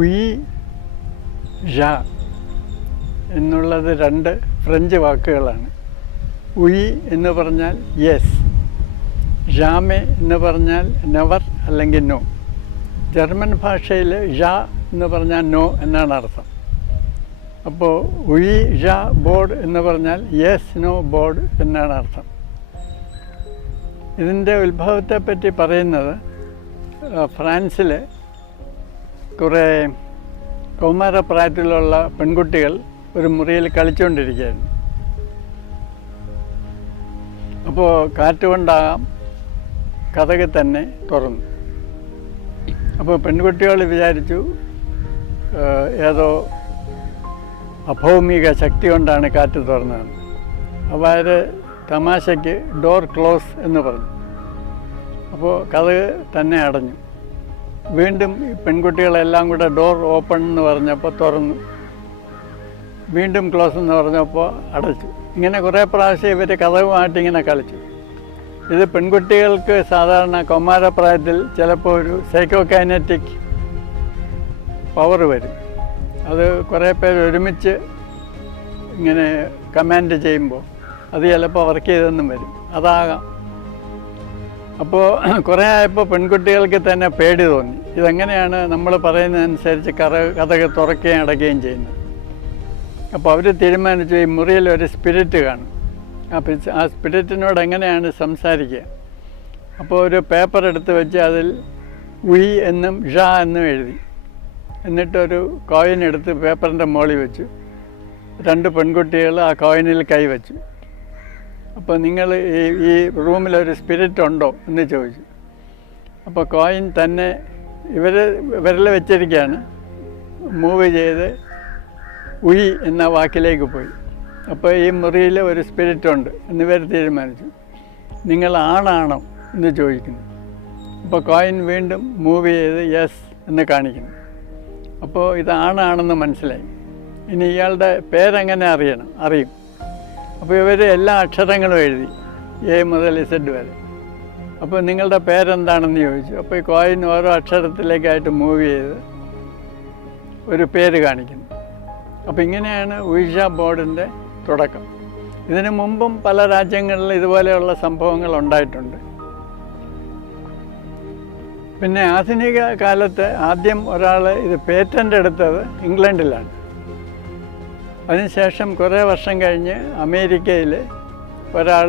ഉയി ജാ എന്നുള്ളത് രണ്ട് ഫ്രഞ്ച് വാക്കുകളാണ്. ഉയി എന്ന് പറഞ്ഞാൽ യെസ്, ജാമെ എന്ന് പറഞ്ഞാൽ നെവർ അല്ലെങ്കിൽ നോ. ജർമ്മൻ ഭാഷയിൽ ജാ എന്ന് പറഞ്ഞാൽ നോ എന്നാണ് അർത്ഥം. അപ്പോൾ ഉയി ജാ ബോർഡ് എന്ന് പറഞ്ഞാൽ യെസ് നോ ബോർഡ് എന്നാണ് അർത്ഥം. ഇതിൻ്റെ ഉത്ഭവത്തെപ്പറ്റി പറയുന്നത് ഫ്രാൻസിൽ കുറേ കൗമാരപ്രായത്തിലുള്ള പെൺകുട്ടികൾ ഒരു മുറിയിൽ കളിച്ചുകൊണ്ടിരിക്കുകയായിരുന്നു. അപ്പോൾ കാറ്റുകൊണ്ടാകാം കതക് തന്നെ തുറന്നു. അപ്പോൾ പെൺകുട്ടികൾ വിചാരിച്ചു ഏതോ അഭൗമിക ശക്തി കൊണ്ടാണ് കാറ്റ് തുറന്നതെന്ന്. അവർ തമാശയ്ക്ക് ഡോർ ക്ലോസ് എന്ന് പറഞ്ഞു. അപ്പോൾ കതക് തന്നെ അടഞ്ഞു. വീണ്ടും പെൺകുട്ടികളെല്ലാം കൂടെ ഡോർ ഓപ്പൺ എന്ന് പറഞ്ഞപ്പോൾ തുറന്നു, വീണ്ടും ക്ലോസ് എന്ന് പറഞ്ഞപ്പോൾ അടച്ചു. ഇങ്ങനെ കുറേ പ്രാവശ്യം ഇവർ കതകുമായിട്ട് ഇങ്ങനെ കളിച്ചു. ഇത് പെൺകുട്ടികൾക്ക് സാധാരണ കൗമാരപ്രായത്തിൽ ചിലപ്പോൾ ഒരു സൈക്കോകൈനറ്റിക് പവർ വരും. അത് കുറേ പേര് ഒരുമിച്ച് ഇങ്ങനെ കമാൻഡ് ചെയ്യുമ്പോൾ അത് ചിലപ്പോൾ വർക്ക് ചെയ്തെന്നും വരും, അതാകാം. അപ്പോൾ കുറേ ആയപ്പോൾ പെൺകുട്ടികൾക്ക് തന്നെ പേടി തോന്നി. ഇതെങ്ങനെയാണ് നമ്മൾ പറയുന്നതനുസരിച്ച് കതക് തുറക്കുകയും അടയ്ക്കുകയും ചെയ്യുന്നത്. അപ്പോൾ അവർ തീരുമാനിച്ചു ഈ മുറിയിൽ ഒരു സ്പിരിറ്റ് കാണും. ആ സ്പിരിറ്റിനോട് എങ്ങനെയാണ് സംസാരിക്കുക. അപ്പോൾ ഒരു പേപ്പർ എടുത്ത് വെച്ച് അതിൽ ഉയി എന്നും ഷാ എന്നും എഴുതി. എന്നിട്ടൊരു കോയിൻ എടുത്ത് പേപ്പറിൻ്റെ മുകളിൽ വെച്ചു. രണ്ട് പെൺകുട്ടികൾ ആ കോയിനിൽ കൈവച്ചു. അപ്പോൾ നിങ്ങൾ ഈ റൂമിലൊരു സ്പിരിറ്റ് ഉണ്ടോ എന്ന് ചോദിച്ചു. അപ്പോൾ കോയിൻ തന്നെ വിരൽ വെച്ചിരിക്കുകയാണ്, മൂവ് ചെയ്ത് ഉയി എന്ന വാക്കിലേക്ക് പോയി. അപ്പോൾ ഈ മുറിയിൽ ഒരു സ്പിരിറ്റ് ഉണ്ട് എന്നിവർ തീരുമാനിച്ചു. നിങ്ങൾ ആണാണോ എന്ന് ചോദിക്കുന്നു. അപ്പോൾ കോയിൻ വീണ്ടും മൂവ് ചെയ്ത് യെസ് എന്ന് കാണിക്കുന്നു. അപ്പോൾ ഇത് ആണാണെന്ന് മനസ്സിലായി. ഇനി ഇയാളുടെ പേരെങ്ങനെ അറിയും. അപ്പോൾ ഇവർ എല്ലാ അക്ഷരങ്ങളും എഴുതി, എ മുതൽ ഇസഡ് വരെ. അപ്പോൾ നിങ്ങളുടെ പേരെന്താണെന്ന് ചോദിച്ചു. അപ്പോൾ ഈ കോയിൻ ഓരോ അക്ഷരത്തിലേക്കായിട്ട് മൂവ് ചെയ്ത് ഒരു പേര് കാണിക്കുന്നു. അപ്പോൾ ഇങ്ങനെയാണ് ഉയിഷ ബോർഡിൻ്റെ തുടക്കം. ഇതിനു മുമ്പും പല രാജ്യങ്ങളിലും ഇതുപോലെയുള്ള സംഭവങ്ങൾ ഉണ്ടായിട്ടുണ്ട്. പിന്നെ ആധുനിക കാലത്ത് ആദ്യം ഒരാൾ ഇത് പേറ്റൻ്റ് എടുത്തത് ഇംഗ്ലണ്ടിലാണ്. അതിനുശേഷം കുറേ വർഷം കഴിഞ്ഞ് അമേരിക്കയിൽ ഒരാൾ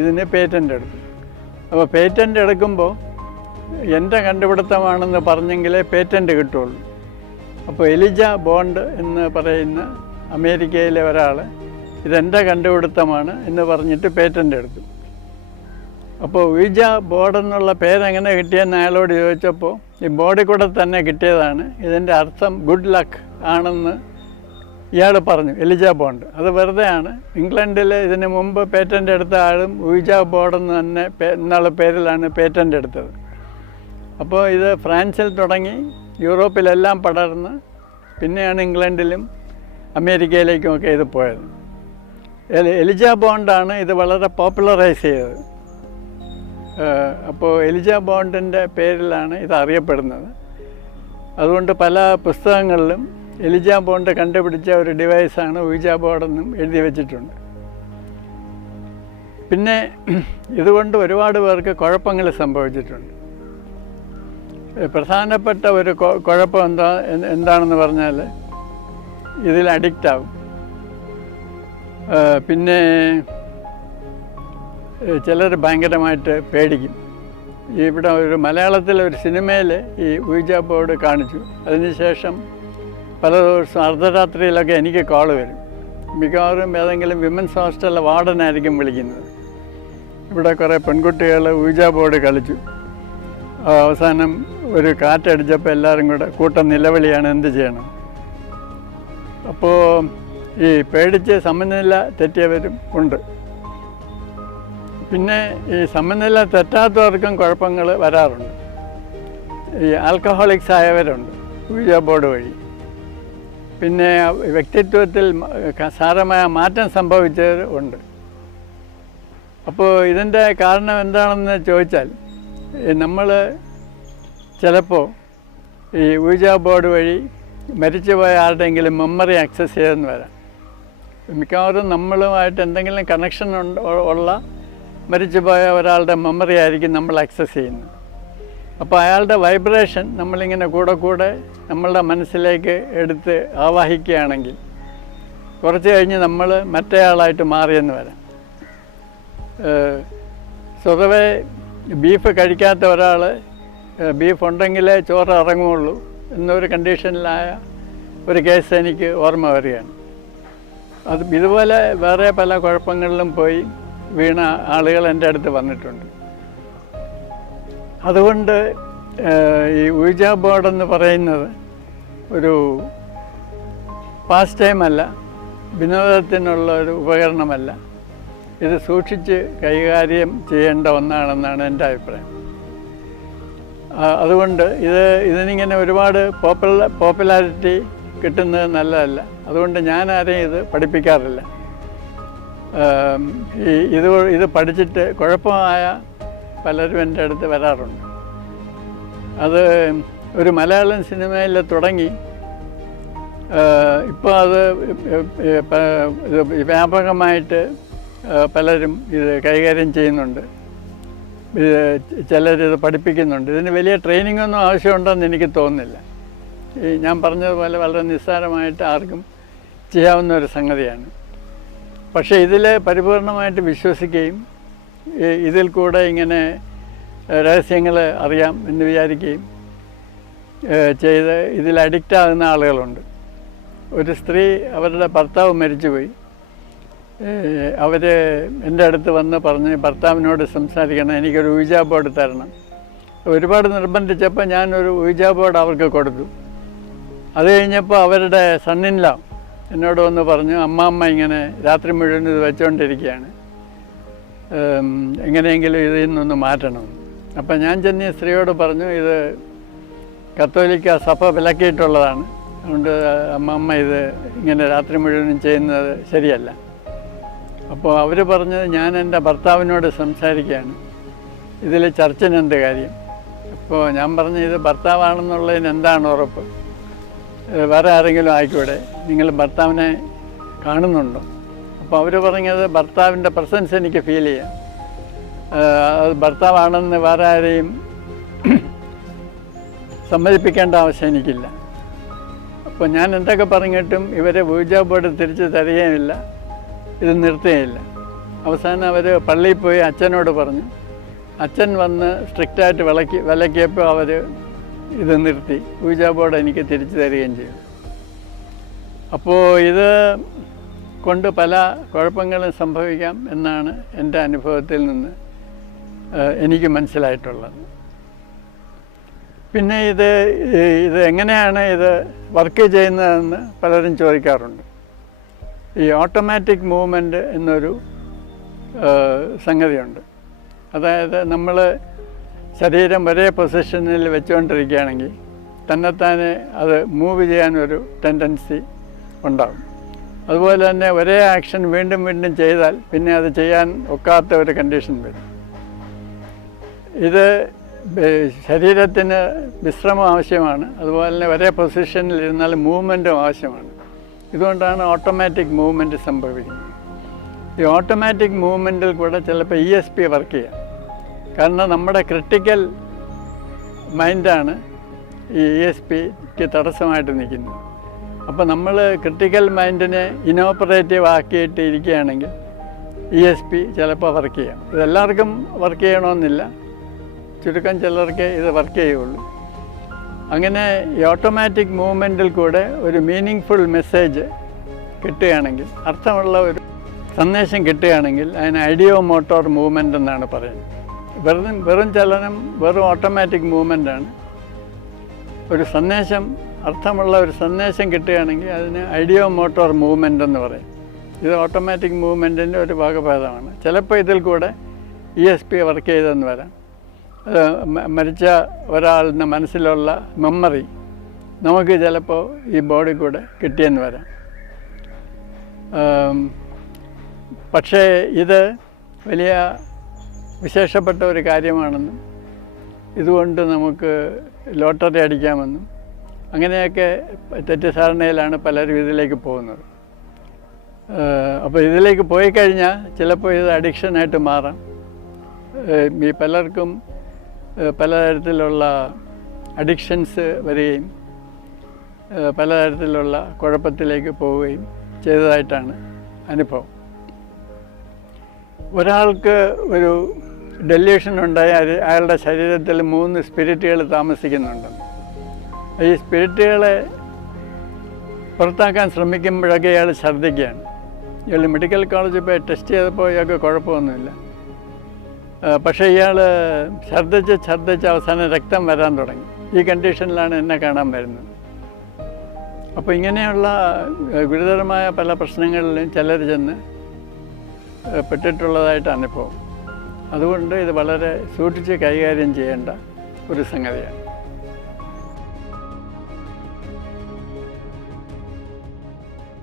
ഇതിന് പേറ്റൻ്റ് എടുത്തു. അപ്പോൾ പേറ്റൻ്റ് എടുക്കുമ്പോൾ എൻ്റെ കണ്ടുപിടുത്തമാണെന്ന് പറഞ്ഞെങ്കിലേ പേറ്റൻ്റ് കിട്ടുള്ളൂ. അപ്പോൾ എലിജ ബോണ്ട് എന്ന് പറയുന്ന അമേരിക്കയിലെ ഒരാൾ ഇതെൻ്റെ കണ്ടുപിടുത്തമാണ് എന്ന് പറഞ്ഞിട്ട് പേറ്റൻ്റ് എടുത്തു. അപ്പോൾ ഉയിജ ബോർഡ് എന്നുള്ള പേരെങ്ങനെ കിട്ടിയെന്ന് അയാളോട് ചോദിച്ചപ്പോൾ ഈ ബോർഡിൽ കൂടെ തന്നെ കിട്ടിയതാണ്, ഇതിൻ്റെ അർത്ഥം ഗുഡ് ലക്ക് ആണെന്ന് ഇയാൾ പറഞ്ഞു, എലിജ ബോണ്ട്. അത് വെറുതെയാണ്. ഇംഗ്ലണ്ടിൽ ഇതിന് മുമ്പ് പേറ്റൻ്റ് എടുത്ത ആളും ഉയിജ ബോർഡെന്ന് തന്നെ എന്നുള്ള പേരിലാണ് പേറ്റൻ്റ് എടുത്തത്. അപ്പോൾ ഇത് ഫ്രാൻസിൽ തുടങ്ങി യൂറോപ്പിലെല്ലാം പടർന്ന് പിന്നെയാണ് ഇംഗ്ലണ്ടിലും അമേരിക്കയിലേക്കുമൊക്കെ ഇത് പോയത്. എലിജ ബോണ്ടാണ് ഇത് വളരെ പോപ്പുലറൈസ് ചെയ്തത്. അപ്പോൾ എലിജ ബോണ്ടിൻ്റെ പേരിലാണ് ഇത് അറിയപ്പെടുന്നത്. അതുകൊണ്ട് പല പുസ്തകങ്ങളിലും എലിജ ബോണ്ട് കണ്ടുപിടിച്ച ഒരു ഡിവൈസാണ് ഉയിജ ബോർഡെന്നും എഴുതി വച്ചിട്ടുണ്ട്. പിന്നെ ഇതുകൊണ്ട് ഒരുപാട് പേർക്ക് കുഴപ്പങ്ങൾ സംഭവിച്ചിട്ടുണ്ട്. പ്രധാനപ്പെട്ട ഒരു കുഴപ്പം എന്താണെന്ന് പറഞ്ഞാൽ ഇതിൽ അഡിക്റ്റ് ആവും. പിന്നെ ചിലർ ഭയങ്കരമായിട്ട് പേടിക്കും. ഇവിടെ ഒരു മലയാളത്തിലെ ഒരു സിനിമയിൽ ഈ ഉയിജ ബോർഡ് കാണിച്ചു. അതിനുശേഷം പല ദിവസം അർദ്ധരാത്രിയിലൊക്കെ എനിക്ക് കോൾ വരും. മിക്കവാറും ഏതെങ്കിലും വിമൻസ് ഹോസ്റ്റലിലെ വാർഡനായിരിക്കും വിളിക്കുന്നത്. ഇവിടെ കുറേ പെൺകുട്ടികൾ ഉയിജ ബോർഡ് കളിച്ചു. അവസാനം ഒരു കാറ്റടിച്ചപ്പോൾ എല്ലാവരും കൂടെ കൂട്ടം നിലവിളിയാണ്, എന്ത് ചെയ്യണം. അപ്പോൾ ഈ പേടിച്ച് സമനില തെറ്റിയവരും ഉണ്ട്. പിന്നെ ഈ സമനില തെറ്റാത്തവർക്കും കുഴപ്പങ്ങൾ വരാറുണ്ട്. ഈ ആൽക്കഹോളിക്സ് ആയവരുണ്ട് ഉയിജ ബോർഡ് വഴി. പിന്നെ വ്യക്തിത്വത്തിൽ സാരമായ മാറ്റം സംഭവിച്ചവർ ഉണ്ട്. അപ്പോൾ ഇതിൻ്റെ കാരണം എന്താണെന്ന് ചോദിച്ചാൽ നമ്മൾ ചിലപ്പോൾ ഈ ഊജ ബോർഡ് വഴി മരിച്ചുപോയ ആരുടെയെങ്കിലും മെമ്മറി ആക്സസ് ചെയ്തെന്ന് വരാം. മിക്കവാറും നമ്മളുമായിട്ട് എന്തെങ്കിലും കണക്ഷൻ ഉള്ള മരിച്ചുപോയ ഒരാളുടെ മെമ്മറി ആയിരിക്കും നമ്മൾ ആക്സസ് ചെയ്യുന്നത്. അപ്പോൾ അയാളുടെ വൈബ്രേഷൻ നമ്മളിങ്ങനെ കൂടെ നമ്മളുടെ മനസ്സിലേക്ക് എടുത്ത് ആവാഹിക്കുകയാണെങ്കിൽ കുറച്ച് കഴിഞ്ഞ് നമ്മൾ മറ്റേയാളായിട്ട് മാറിയെന്ന് വരാം. സ്വതവേ ബീഫ് കഴിക്കാത്ത ഒരാൾ ബീഫ് ഉണ്ടെങ്കിലേ ചോറ് ഇറങ്ങുകയുള്ളൂ എന്നൊരു കണ്ടീഷനിലായ ഒരു കേസ് എനിക്ക് ഓർമ്മ വരികയാണ്. അത് ഇതുപോലെ വേറെ പല കുഴപ്പങ്ങളിലും പോയി വീണ ആളുകൾ എൻ്റെ അടുത്ത് വന്നിട്ടുണ്ട്. അതുകൊണ്ട് ഈ ഊജ ബോർഡെന്ന് പറയുന്നത് ഒരു പാസ് ടൈം അല്ല, വിനോദത്തിനുള്ള ഒരു ഉപകരണമല്ല. ഇത് സൂക്ഷിച്ച് കൈകാര്യം ചെയ്യേണ്ട ഒന്നാണെന്നാണ് എൻ്റെ അഭിപ്രായം. അതുകൊണ്ട് ഇതിനിങ്ങനെ ഒരുപാട് പോപ്പുലാരിറ്റി കിട്ടുന്നത് നല്ലതല്ല. അതുകൊണ്ട് ഞാൻ ആരെയും ഇത് പഠിപ്പിക്കാറില്ല. ഇത് പഠിച്ചിട്ട് കുഴപ്പമായ പലരും എൻ്റെ അടുത്ത് വരാറുണ്ട്. അത് ഒരു മലയാളം സിനിമയിൽ തുടങ്ങി ഇപ്പോൾ അത് വ്യാപകമായിട്ട് പലരും ഇത് കൈകാര്യം ചെയ്യുന്നുണ്ട്. ചിലരിത് പഠിപ്പിക്കുന്നുണ്ട്. ഇതിന് വലിയ ട്രെയിനിങ് ഒന്നും ആവശ്യമുണ്ടെന്ന് എനിക്ക് തോന്നുന്നില്ല. ഞാൻ പറഞ്ഞതുപോലെ വളരെ നിസ്സാരമായിട്ട് ആർക്കും ചെയ്യാവുന്ന ഒരു സംഗതിയാണ്. പക്ഷേ ഇതിൽ പരിപൂർണമായിട്ട് വിശ്വസിക്കുകയും ഇതിൽ കൂടെ ഇങ്ങനെ രഹസ്യങ്ങൾ അറിയാം എന്ന് വിചാരിക്കുകയും ചെയ്ത് ഇതിൽ അഡിക്റ്റ് ആകുന്ന ആളുകളുണ്ട്. ഒരു സ്ത്രീ അവരുടെ ഭർത്താവ് മരിച്ചുപോയി. അവർ എൻ്റെ അടുത്ത് വന്ന് പറഞ്ഞ് ഭർത്താവിനോട് സംസാരിക്കണം, എനിക്കൊരു ഊജ ബോർഡ് തരണം. ഒരുപാട് നിർബന്ധിച്ചപ്പോൾ ഞാനൊരു ഊജ ബോർഡ് അവർക്ക് കൊടുത്തു. അത് കഴിഞ്ഞപ്പോൾ അവരുടെ സണ്ണിൻല എന്നോട് വന്ന് പറഞ്ഞു, അമ്മാമ്മ ഇങ്ങനെ രാത്രി മുഴുവൻ ഇത് വെച്ചുകൊണ്ടിരിക്കുകയാണ്, എങ്ങനെയെങ്കിലും ഇതിൽ നിന്നൊന്ന് മാറ്റണം. അപ്പം ഞാൻ ചെന്ന് സ്ത്രീയോട് പറഞ്ഞു, ഇത് കത്തോലിക്ക സഭ വിലക്കിയിട്ടുള്ളതാണ്, അതുകൊണ്ട് അമ്മ ഇത് ഇങ്ങനെ രാത്രി മുഴുവനും ചെയ്യുന്നത് ശരിയല്ല. അപ്പോൾ അവർ പറഞ്ഞത്, ഞാൻ എൻ്റെ ഭർത്താവിനോട് സംസാരിക്കുകയാണ്, ഇതിൽ ചർച്ചിനെന്ത് കാര്യം? അപ്പോൾ ഞാൻ പറഞ്ഞു, ഇത് ഭർത്താവാണെന്നുള്ളതിന് എന്താണ് ഉറപ്പ്? വേറെ ആരെങ്കിലും ആയിക്കൂടെ, നിങ്ങൾ ഭർത്താവിനെ കാണുന്നുണ്ടോ? അപ്പോൾ അവർ പറഞ്ഞത്, ഭർത്താവിൻ്റെ പ്രസൻസ് എനിക്ക് ഫീൽ ചെയ്യാം, അത് ഭർത്താവാണെന്ന് വേറെ ആരെയും സമ്മതിപ്പിക്കേണ്ട ആവശ്യം എനിക്കില്ല. അപ്പോൾ ഞാൻ എന്തൊക്കെ പറഞ്ഞിട്ടും ഇവരെ ഊജ ബോർഡ് തിരിച്ച് തരികയുമില്ല, ഇത് നിർത്തുകയില്ല. അവസാനം അവർ പള്ളിയിൽ പോയി അച്ഛനോട് പറഞ്ഞു. അച്ഛൻ വന്ന് സ്ട്രിക്റ്റായിട്ട് വിലക്കിയപ്പോൾ അവർ ഇത് നിർത്തി, ഊജ ബോർഡ് എനിക്ക് തിരിച്ചു തരികയും ചെയ്തു. അപ്പോൾ ഇത് കൊണ്ട് പല കുഴപ്പങ്ങളും സംഭവിക്കാം എന്നാണ് എൻ്റെ അനുഭവത്തിൽ നിന്ന് എനിക്ക് മനസ്സിലായിട്ടുള്ളത്. പിന്നെ ഇത് എങ്ങനെയാണ് ഇത് വർക്ക് ചെയ്യുന്നതെന്ന് പലരും ചോദിക്കാറുണ്ട്. ഈ ഓട്ടോമാറ്റിക് മൂവ്മെൻറ്റ് എന്നൊരു സംഗതിയുണ്ട്. അതായത് നമ്മൾ ശരീരം ഒരേ പൊസിഷനിൽ വെച്ചുകൊണ്ടിരിക്കുകയാണെങ്കിൽ തന്നെത്താനെ അത് മൂവ് ചെയ്യാനൊരു ടെൻഡൻസി ഉണ്ടാകും. അതുപോലെ തന്നെ ഒരേ ആക്ഷൻ വീണ്ടും വീണ്ടും ചെയ്താൽ പിന്നെ അത് ചെയ്യാൻ ഒക്കാത്ത ഒരു കണ്ടീഷൻ വരും. ഇത് ശരീരത്തിന് വിശ്രമം ആവശ്യമാണ്, അതുപോലെ തന്നെ ഒരേ പൊസിഷനിൽ ഇരുന്നാൽ മൂവ്മെൻറ്റും ആവശ്യമാണ്. ഇതുകൊണ്ടാണ് ഓട്ടോമാറ്റിക് മൂവ്മെൻറ്റ് സംഭവിക്കുന്നത്. ഈ ഓട്ടോമാറ്റിക് മൂവ്മെൻറ്റിൽ കൂടെ ചിലപ്പോൾ ESP വർക്ക് ചെയ്യാം. കാരണം നമ്മുടെ ക്രിട്ടിക്കൽ മൈൻഡാണ് ഈ ESPക്ക് തടസ്സമായിട്ട് നിൽക്കുന്നത്. അപ്പോൾ നമ്മൾ ക്രിട്ടിക്കൽ മൈൻഡിനെ ഇനോപ്പറേറ്റീവ് ആക്കിയിട്ട് ഇരിക്കുകയാണെങ്കിൽ ESP ചിലപ്പോൾ വർക്ക് ചെയ്യാം. ഇതെല്ലാവർക്കും വർക്ക് ചെയ്യണമെന്നില്ല, ചുരുക്കം ചിലർക്ക് ഇത് വർക്ക് ചെയ്യുള്ളൂ. അങ്ങനെ ഈ ഓട്ടോമാറ്റിക് മൂവ്മെൻറ്റിൽ കൂടെ ഒരു മീനിങ് മെസ്സേജ് കിട്ടുകയാണെങ്കിൽ, അർത്ഥമുള്ള ഒരു സന്ദേശം കിട്ടുകയാണെങ്കിൽ അതിന് ഐഡിയോ മോട്ടോർ മൂവ്മെൻ്റ് എന്നാണ് പറയുന്നത്. വെറും ചലനം, വെറും ഓട്ടോമാറ്റിക് മൂവ്മെൻ്റാണ്. ഒരു സന്ദേശം, അർത്ഥമുള്ള ഒരു സന്ദേശം കിട്ടുകയാണെങ്കിൽ അതിന് ഐഡിയോ മോട്ടോർ മൂവ്മെൻ്റ് എന്ന് പറയും. ഇത് ഓട്ടോമാറ്റിക് മൂവ്മെൻറ്റിൻ്റെ ഒരു ഭാഗഭേദമാണ്. ചിലപ്പോൾ ഇതിൽ കൂടെ ESP വർക്ക് ചെയ്തെന്ന് വരാം. മരിച്ച ഒരാളുടെ മനസ്സിലുള്ള മെമ്മറി നമുക്ക് ചിലപ്പോൾ ഈ ബോഡി കൂടെ കിട്ടിയെന്ന് വരാം. പക്ഷേ ഇത് വലിയ വിശേഷപ്പെട്ട ഒരു കാര്യമാണെന്നും ഇതുകൊണ്ട് നമുക്ക് ലോട്ടറി അടിക്കാമെന്നും അങ്ങനെയൊക്കെ തെറ്റിദ്ധാരണയിലാണ് പലരും ഇതിലേക്ക് പോകുന്നത്. അപ്പോൾ ഇതിലേക്ക് പോയി കഴിഞ്ഞാൽ ചിലപ്പോൾ ഇത് അഡിക്ഷനായിട്ട് മാറാം. ഈ പലർക്കും പലതരത്തിലുള്ള അഡിക്ഷൻസ് വരികയും പലതരത്തിലുള്ള കുഴപ്പത്തിലേക്ക് പോവുകയും ചെയ്തതായിട്ടാണ് അനുഭവം. ഒരാൾക്ക് ഒരു ഡെല്യൂഷൻ ഉണ്ടായ അയാളുടെ ശരീരത്തിൽ 3 സ്പിരിറ്റുകൾ താമസിക്കുന്നുണ്ട്. ഈ സ്പിരിറ്റുകളെ പുറത്താക്കാൻ ശ്രമിക്കുമ്പോഴൊക്കെ ഇയാൾ ഛർദ്ദിക്കുകയാണ്. ഇയാൾ മെഡിക്കൽ കോളേജിൽ പോയി ടെസ്റ്റ് ചെയ്തപ്പോൾ ഇയാൾക്ക് കുഴപ്പമൊന്നുമില്ല. പക്ഷേ ഇയാൾ ഛർദ്ദിച്ച് അവസാനം രക്തം വരാൻ തുടങ്ങി. ഈ കണ്ടീഷനിലാണ് എന്നെ കാണാൻ വരുന്നത്. അപ്പോൾ ഇങ്ങനെയുള്ള ഗുരുതരമായ പല പ്രശ്നങ്ങളിലും ചിലർ ചെന്ന് പെട്ടിട്ടുള്ളതായിട്ട് അനുഭവം. അതുകൊണ്ട് ഇത് വളരെ സൂക്ഷിച്ച് കൈകാര്യം ചെയ്യേണ്ട ഒരു സംഗതിയാണ്.